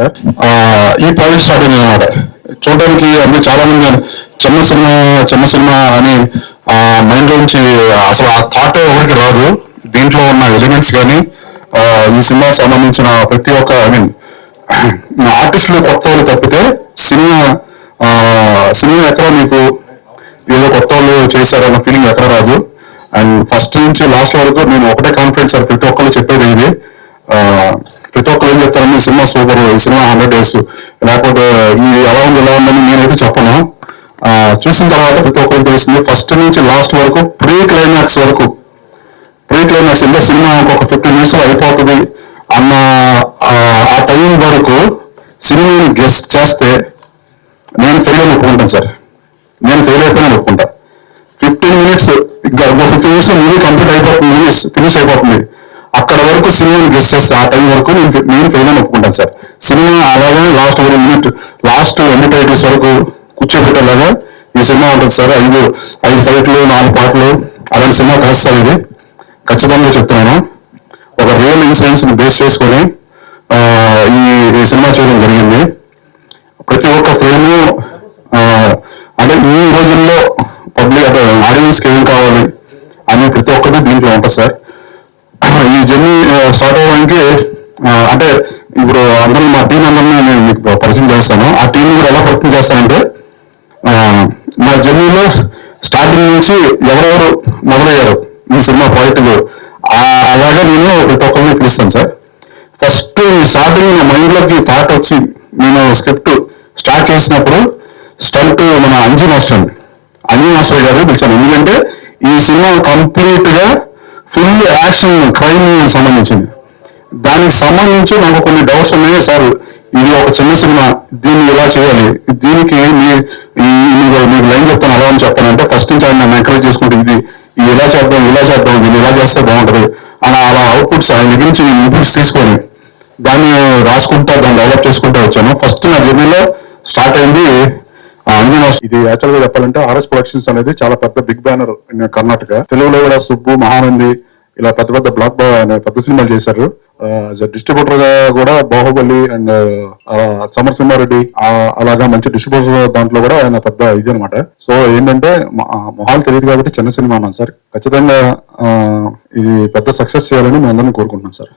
Sir ఈ project start అయింది అనమాట. చూడడానికి అంటే చాలా మంది చిన్న సినిమా అని మైండ్ లోంచి అసలు ఆ థాట్ ఎవరికి రాదు. దీంట్లో ఉన్న ఎలిమెంట్స్ కానీ ఈ సినిమాకి సంబంధించిన ప్రతి ఒక్క ఆర్టిస్టులు కొత్త వాళ్ళు తప్పితే సినిమా ఎక్కడ మీకు ఏదో కొత్త వాళ్ళు చేశారన్న ఫీలింగ్ ఎక్కడ రాదు. అండ్ ఫస్ట్ నుంచి లాస్ట్ వరకు నేను ఒకటే కాన్ఫిడెన్స్ సార్, ప్రతి ఒక్కరు చెప్పేది ఇది. ప్రతి ఒక్కరు ఏం చెప్తారని సినిమా సూపర్, ఈ సినిమా 100 days, లేకపోతే ఇది ఎలా ఉందని నేనైతే చెప్పను. చూసిన తర్వాత ప్రతి ఒక్కరికి తెలిసింది ఫస్ట్ నుంచి లాస్ట్ వరకు ప్రీ క్లైమాక్స్ అంటే సినిమా ఒక 15 minutes అయిపోతుంది అన్న ఆ టైం వరకు సినిమాని గెస్ట్ చేస్తే నేను ఫెయిల్ అని ఒప్పుకుంటాను సార్. నేను ఫెయిల్ అయిపోయినా ఒప్పుకుంటా. 15 minutes ఇంకా 15 minutes మూవీ కంప్లీట్ అయిపోతుంది, ఫినిష్ అయిపోతుంది. అక్కడ వరకు సినిమాని గెస్ట్ చేస్తే ఆ టైం వరకు నేను ఫెయిల్ అని ఒప్పుకుంటాను సార్. సినిమా అలాగే last 1 minute last end titles వరకు కూర్చోబెట్టేలాగా ఈ సినిమా ఉంటుంది సార్. 5 ఫైట్లు 4 పాటలు అలాంటి సినిమా కాదు సార్ ఇది. ఖచ్చితంగా చెప్తున్నాను. ఒక రియల్ ఇన్సిడెంట్స్ ని బేస్ చేసుకొని ఈ సినిమా చేయడం జరిగింది. ప్రతి ఒక్క ఫ్రేమ్ అంటే ఈ రోజుల్లో పబ్లిక్ అంటే ఆడియన్స్కి ఏం కావాలి అని ప్రతి ఒక్కటి దీంట్లో ఉంటుంది సార్. ఈ జర్నీ స్టార్ట్ అవ్వడానికి అంటే ఇప్పుడు అందరూ మా టీం అందరినీ నేను మీకు పరిచయం చేస్తాను. ఆ టీం కూడా ఎలా పరిచయం చేస్తానంటే నా జర్నీలో స్టార్టింగ్ నుంచి ఎవరెవరు మొదలయ్యారు ఈ సినిమా ప్రాజెక్టులు అలాగే నేను ప్రతి ఒక్కరిని పిలుస్తాను సార్. ఫస్ట్ స్టార్టింగ్ నా మైండ్లోకి థాట్ వచ్చి నేను స్క్రిప్ట్ స్టార్ట్ చేసినప్పుడు స్టంట్ మన అంజీ మాస్టర్ గారు పిలిచాను. ఎందుకంటే ఈ సినిమా కంప్లీట్గా ఫుల్ యాక్షన్ క్రైమ్ సంబంధించింది. దానికి సంబంధించి నాకు కొన్ని డౌట్స్ ఉన్నాయి సార్. ఇది ఒక చిన్న సినిమా, దీన్ని ఇలా చేయాలి, దీనికి మీకు లైన్ చెప్తాను అలా అని చెప్పానంటే ఫస్ట్ నుంచి ఆయన నన్ను ఎంకరేజ్ చేసుకుంటే ఇది ఇలా చేద్దాం దీన్ని ఇలా చేస్తే బాగుంటుంది అలా అవుట్పుట్స్ ఆయన దగ్గర నుంచి ఇన్పుట్స్ తీసుకొని దాన్ని రాసుకుంటా దాన్ని డెవలప్ చేసుకుంటూ వచ్చాను. ఫస్ట్ నా జర్నీలో స్టార్ట్ అయింది అంజీ మాస్టర్. ఇది యాక్చువల్ గా చెప్పాలంటే ఆర్ఎస్ ప్రొడక్షన్స్ అనేది చాలా పెద్ద బిగ్ బ్యానర్ కర్ణాటక. తెలుగులో కూడా సుబ్బు, మహానంది ఇలా పెద్ద బ్లాక్ పెద్ద సినిమాలు చేశారు. డిస్ట్రిబ్యూటర్ గా కూడా బాహుబలి అండ్ సమరసింహారెడ్డి అలాగా మంచి డిస్ట్రిబ్యూటర్ దాంట్లో కూడా ఆయన పెద్ద ఇది అనమాట. సో ఏంటంటే మొహాలు తెలియదు కాబట్టి చిన్న సినిమా అన్నాను సార్. ఖచ్చితంగా ఇది పెద్ద సక్సెస్ చేయాలని మేము అందరినీ కోరుకుంటున్నాం సార్.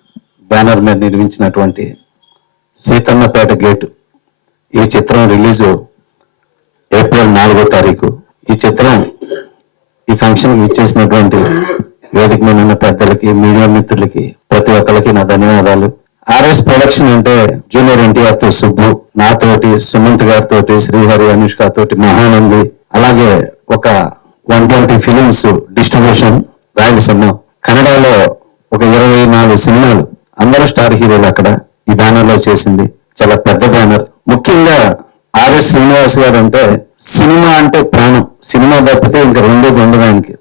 బ్యానర్ మీద నిర్మించినటువంటి సీతన్నపేట గేట్ ఈ చిత్రం రిలీజు ఏప్రిల్ 4వ తారీఖు. ఈ చిత్రం ఈ ఫంక్షన్ ఇచ్చేసినటువంటి వేదిక మీద ఉన్న పెద్దలకి, మీడియా మిత్రులకి, ప్రతి ఒక్కరికి నా ధన్యవాదాలు. ఆర్ఎస్ ప్రొడక్షన్ అంటే జూనియర్ ఎన్టీఆర్ తో సుబ్బు, నాతోటి, సుమంత్ గారితో, శ్రీహరి, అనుష్క తోటి మహానంది, అలాగే ఒక 120 ఫిలిమ్స్ డిస్ట్రిబ్యూషన్ రాయలసీమ. కన్నడలో ఒక 24 సినిమాలు, అందరూ స్టార్ హీరోలు అక్కడ ఈ బ్యానర్ లో చేసింది. చాలా పెద్ద బ్యానర్. ముఖ్యంగా ఆర్ఎస్ శ్రీనివాస్ గారు అంటే సినిమా అంటే ప్రాణం. సినిమా తప్పితే ఇంకా రెండేది ఉండడానికి.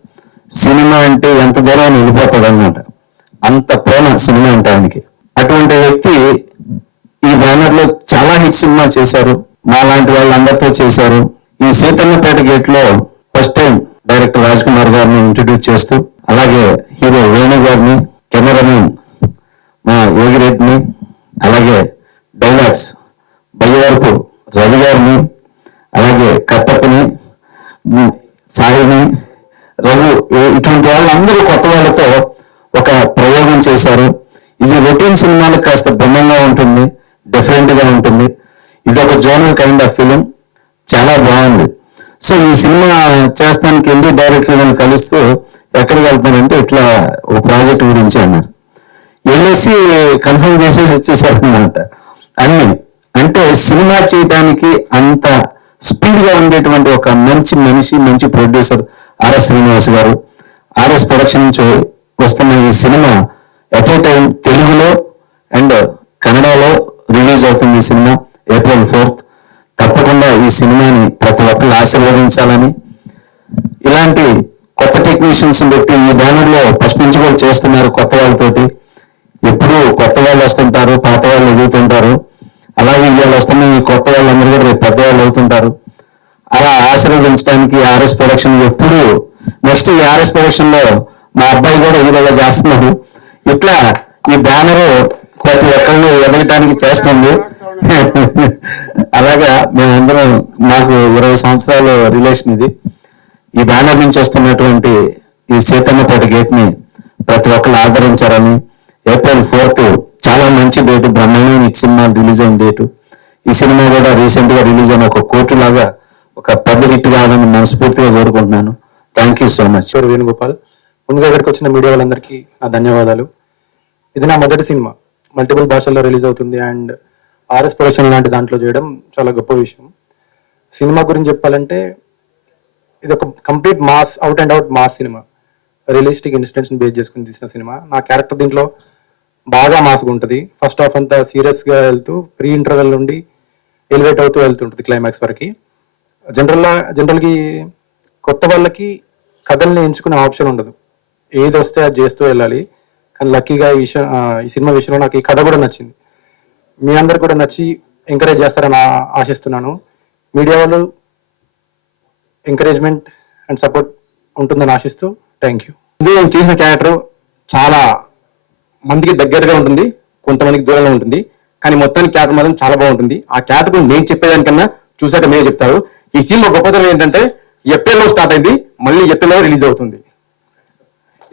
సినిమా అంటే ఎంత దూరాన్ని వెళ్ళిపోతాడు అనమాట. అంత ప్రేమ సినిమా అంటే ఆయనకి. అటువంటి వ్యక్తి ఈ బ్యానర్ లో చాలా హిట్ సినిమా చేశారు. మా లాంటి వాళ్ళందరితో చేశారు. ఈ సీతన్నపేట గేట్ లో first time director Raj Kumar గారిని ఇంట్రడ్యూస్ చేస్తూ, అలాగే హీరో వేణు గారిని, కెమెరామెన్ మా యోగిరెడ్డిని, అలాగే డైలాగ్స్ బయ్యవరపు రవి గారిని, అలాగే కట్టప్పని, సాయిని, రఘు, ఇటువంటి వాళ్ళందరూ కొత్త వాళ్ళతో ఒక ప్రయోగం చేశారు. ఇది రొటీన్ సినిమాలకు కాస్త భిన్నంగా ఉంటుంది, డిఫరెంట్ గా ఉంటుంది. ఇది ఒక జోనల్ కైండ్ ఆఫ్ ఫిలిం, చాలా బాగుంది. సో ఈ సినిమా చేస్తానికి వెళ్ళి డైరెక్టర్ గారిని కలుస్తూ ఎక్కడికి వెళ్తానంటే ఇట్లా ఒక ప్రాజెక్ట్ గురించి అన్నారు. వెళ్ళేసి కన్ఫర్మ్ చేసేసి వచ్చేసారనమాట. అన్ని అంటే సినిమా చేయడానికి అంత స్పీడ్ గా ఉండేటువంటి ఒక మంచి మనిషి, మంచి ప్రొడ్యూసర్ ఆర్ఎస్ శ్రీనివాస్ గారు. ఆర్ఎస్ ప్రొడక్షన్ నుంచి వస్తున్న ఈ సినిమా ఎట్ ఏ టైం తెలుగులో అండ్ కన్నడలో రిలీజ్ అవుతుంది. ఈ సినిమా April 4th. తప్పకుండా ఈ సినిమాని ప్రతి ఒక్కరు ఆశీర్వదించాలని, ఇలాంటి కొత్త టెక్నీషియన్స్ పెట్టి ఈ బ్యానర్ లో ఫస్ట్ నుంచి కూడా చేస్తున్నారు కొత్త వాళ్ళతోటి. ఎప్పుడు కొత్త వాళ్ళు వస్తుంటారు, పాత వాళ్ళు ఎదుగుతుంటారు. అలాగే ఇవాళ వస్తున్న ఈ కొత్త వాళ్ళందరూ కూడా రేపు పెద్ద వాళ్ళు అవుతుంటారు. అలా ఆశీర్వదించడానికి ఆర్ఎస్ ప్రొడక్షన్ ఎప్పుడు నెక్స్ట్ ఈ ఆర్ఎస్ ప్రొడక్షన్ లో మా అబ్బాయి కూడా హీరోగా చేస్తున్నారు. ఇట్లా ఈ బ్యానర్ ప్రతి ఒక్కరిని ఎదగటానికి చేస్తుంది. అలాగా మేమందరం, నాకు 20 సంవత్సరాల రిలేషన్ ఇది. ఈ బ్యానర్ నుంచి వస్తున్నటువంటి ఈ సీతమ్మపేట గేట్ ని ప్రతి ఒక్కరు ఆదరించారని, April 4th చాలా మంచి డేటు, బ్రహ్మాండమైన ఈ సినిమా రిలీజ్ అయిన డేటు. ఈ సినిమా కూడా రీసెంట్ గా రిలీజ్ అయిన ఒక కోర్టు లాగా ఒక పెద్ద హిట్ కావాలని మనస్ఫూర్తిగా కోరుకుంటున్నాను. Thank you so much. Venugopal. ముందుగా ఇక్కడికి వచ్చిన మీడియా వాళ్ళందరికీ నా ధన్యవాదాలు. ఇది నా మొదటి సినిమా, మల్టిపుల్ భాషల్లో రిలీజ్ అవుతుంది అండ్ ఆర్ఎస్ ప్రొడక్షన్ లాంటి దాంట్లో చేయడం చాలా గొప్ప విషయం. సినిమా గురించి చెప్పాలంటే ఇది ఒక complete mass, out and out mass cinema. Realistic ఇన్సిడెంట్స్ని బేస్ చేసుకుని తీసిన సినిమా. నా క్యారెక్టర్ దీంట్లో బాగా మాస్గా ఉంటుంది. ఫస్ట్ హాఫ్ అంతా సీరియస్గా వెళ్తూ ప్రీ ఇంటర్వెల్ నుండి ఎలివేట్ అవుతూ వెళ్తుంటుంది క్లైమాక్స్ వరకు. జనరల్గా కొత్త వాళ్ళకి కథల్ని ఎంచుకునే ఆప్షన్ ఉండదు, ఏది వస్తే అది చేస్తూ వెళ్ళాలి. కానీ లక్కీగా ఈ సినిమా విషయంలో నాకు ఈ కథ కూడా నచ్చింది. మీ అందరు కూడా నచ్చి ఎంకరేజ్ చేస్తారని ఆశిస్తున్నాను. మీడియా వాళ్ళు ఎంకరేజ్మెంట్ అండ్ సపోర్ట్ ఉంటుందని ఆశిస్తూ థ్యాంక్ యూ. ఇది నేను చేసిన క్యారెక్టర్ చాలా మందికి దగ్గరగా ఉంటుంది, కొంతమందికి దూరంగా ఉంటుంది. కానీ మొత్తానికి క్యారెక్టర్ మాత్రం చాలా బాగుంటుంది. ఆ క్యారెక్టర్ నేను చెప్పేదానికన్నా చూసాక మీరే చెప్తారు. ఈ సినిమా గొప్పతనం ఏంటంటే ఏప్రిల్లో స్టార్ట్ అయింది, మళ్ళీ ఏప్రిల్లో రిలీజ్ అవుతుంది.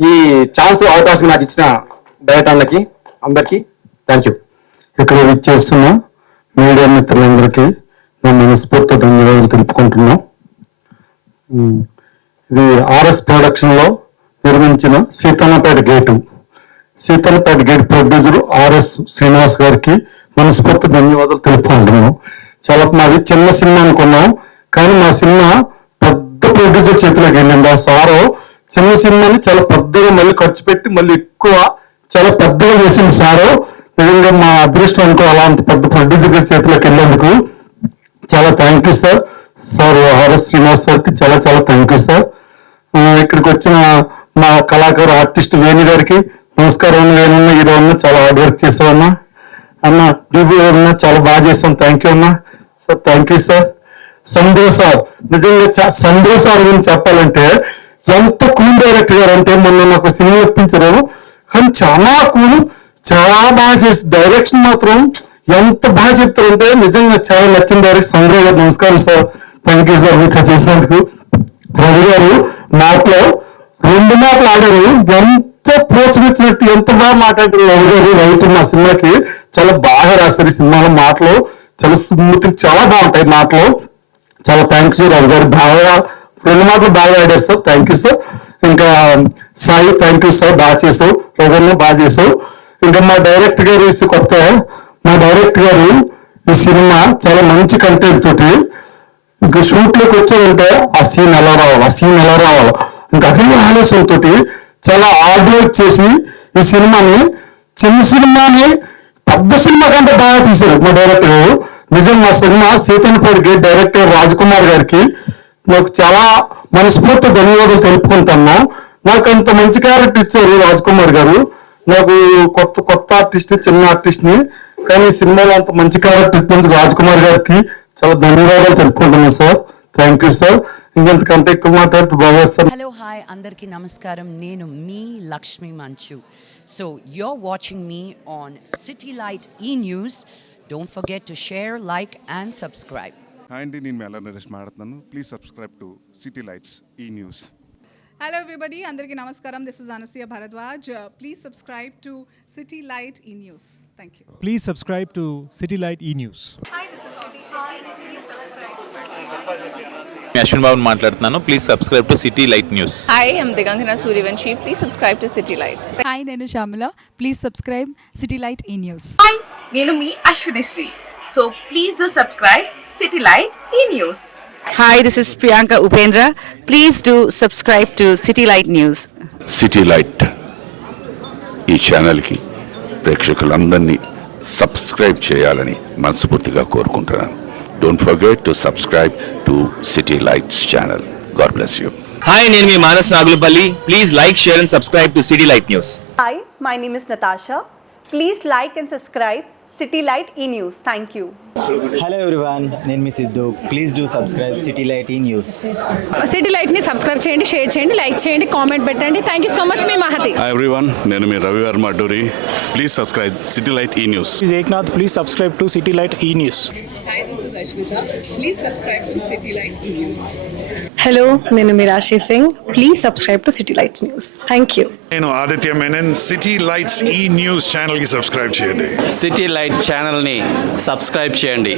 ఈ ఛాన్స్, అవకాశం నాకు ఇచ్చిన డైరెక్టర్లకి అందరికీ థ్యాంక్ యూ. ఇక్కడ విచ్చేస్తున్న మీడియా మిత్రులందరికీ నా మనస్ఫూర్తి ధన్యవాదాలు తెలుపుకుంటున్నాం. ఇది ఆర్ఎస్ ప్రొడక్షన్ లో నిర్మించిన Seethannapeta gate. Seethannapeta gate producer RS Srinivas గారికి మనస్ఫూర్తి ధన్యవాదాలు తెలుపుకుంటున్నాం. చాలా మాది చిన్న సినిమా అనుకున్నాం, కానీ మా సినిమా పెద్ద ప్రొడ్యూసర్ చేతిలోకి వెళ్ళింది. ఆ సారు చిన్న సినిమాని చాలా పెద్దగా మళ్ళీ ఖర్చు పెట్టి మళ్ళీ ఎక్కువ చాలా పెద్దగా చేసింది సారు. నిజంగా మా అదృష్టం అనుకో, అలాంటి పెద్ద ప్రొడ్యూసర్ గారి చేతిలోకి వెళ్ళేందుకు చాలా thank you sir. RS Srinivas సార్కి చాలా చాలా థ్యాంక్ యూ సార్. ఇక్కడికి వచ్చిన మా కళాకారు ఆర్టిస్ట్ వేణు గారికి నమస్కారం. వేణున్న ఈరోజు చాలా హార్డ్ వర్క్ చేసామన్నా. అన్న రివ్యూ అన్నా చాలా బాగా చేసాం, థ్యాంక్ యూ అన్నా. Sir thank you sir. Sandhya sir, నిజంగా సంధ్య సార్ గురించి చెప్పాలంటే ఎంత కూల్ డైరెక్టర్ గారు అంటే, మొన్న నాకు సినిమా ఇప్పించారు కానీ చాలా కూల్, చాలా బాగా చేసి డైరెక్షన్ మాత్రం ఎంత బాగా చెప్తారంటే నిజంగా చాలా నచ్చిన డైరెక్టర్ సంధ్య గారు. నమస్కారం సార్, థ్యాంక్ యూ సార్ ఇట్లా చేసినందుకు. రవి గారు మాటలో 2 మాటలు ఆడారు, ఎంత ప్రోత్సహించినట్టు ఎంత బాగా మాట్లాడారు రవి గారు. రైతు మా సినిమాకి చాలా బాగా రాశారు. ఈ సినిమాలో మాటలు చాలా స్మూత్, చాలా బాగుంటాయి మాటలు. చాలా థ్యాంక్స్ రవి గారు, బాగా 2 మాటలు బాగా ఆడారు సార్, థ్యాంక్ యూ సార్. ఇంకా సాయి థ్యాంక్ యూ సార్, బాగా చేసావు. రఘున్న బాగా చేసావు. ఇంకా మా డైరెక్టర్ గారు కొత్త మా డైరెక్టర్ గారు ఈ సినిమా చాలా మంచి కంటెంట్ తోటి ఇంకా షూట్ లోకి వచ్చారంటే ఆ సీన్ ఎలా రావాలి ఇంకా అదే ఆలోచనతో చాలా హార్డ్ వర్క్ చేసి ఈ సినిమాని, చిన్న సినిమాని పెద్ద సినిమా కంటే బాగా తీశారు మా డైరెక్టర్ గారు. నిజం మా cinema Seethannapeta gate director Raj Kumar గారికి నాకు చాలా మనస్ఫూర్తి ధన్యవాదాలు తెలుపుకుంటున్నా. నాకు అంత మంచి క్యారెక్టర్ ఇచ్చారు రాజ్ కుమార్ గారు. నాకు కొత్త ఆర్టిస్ట్, చిన్న ఆర్టిస్ట్ ని, కానీ సినిమాలో అంత మంచి క్యారెక్టర్ ఇచ్చినందుకు రాజ్ కుమార్ గారికి చాలా ధన్యవాదాలు తెలుపుకుంటున్నాను సార్, థ్యాంక్ యూ సార్. ఇంకెంతకంటే ఎక్కువ మాట్లాడుతూ బాగా సార్. హలో హాయ్ అందరికీ నమస్కారం, నేను మీ లక్ష్మీ మంచు. So you're watching me on City Light E News. Don't forget to share, like and subscribe. Hi అండి, నేను మెల్ల నరేష్ మాట్లాడుతున్నాను. Please subscribe to City Lights E news. Hello everybody, Andarki Namaskaram. This is Anusuya Bharadwaj. Please subscribe to City Light E-News. Thank you. Please subscribe to City Light E-News. Ashwin Babu మాట్లాడుతున్నాను. Please subscribe to City Light News. Hi, I'm Digangana Suryavanshi. Please subscribe to City Lights. Hi నేను Shyamala please subscribe City Light E News. Hi నేను మీ Ashwinisri. So please do subscribe City Light E News. Hi, this is Priyanka Upendra. Please do subscribe to City Light News. City Light ఈ ఛానల్కి ప్రేక్షకులందరినీ subscribe చేయాలని మనస్ఫూర్తిగా కోరుకుంటున్నాను. Don't forget to subscribe to City Lights channel. God bless you. Hi, నేను మీ Manas Nagulapalli. Please like, share and subscribe to City Light News. Hi, my name is Natasha. Please like and subscribe City Light E-News. Thank you. Hello everyone, నేను మీ Siddhu. Please do subscribe City Light E News. City లైట్ని subscribe చేయండి, share చేయండి, like చేయండి, comment పెట్టండి. Thank you so much. మీ Mahathi. Hi everyone, నేను మీ Ravi Varma Adduri. Please subscribe City Light E News. Eknath, please subscribe to City Light E News. Hi, this is Ashwita. Please subscribe to City Light E-News. Hello, నేను Meerashi Singh. Please subscribe to City Lights News. Thank you. నేను Aditya Menon. City Lights E News ఛానల్కి subscribe చేయండి. City Light ఛానల్ని subscribe చేయండి.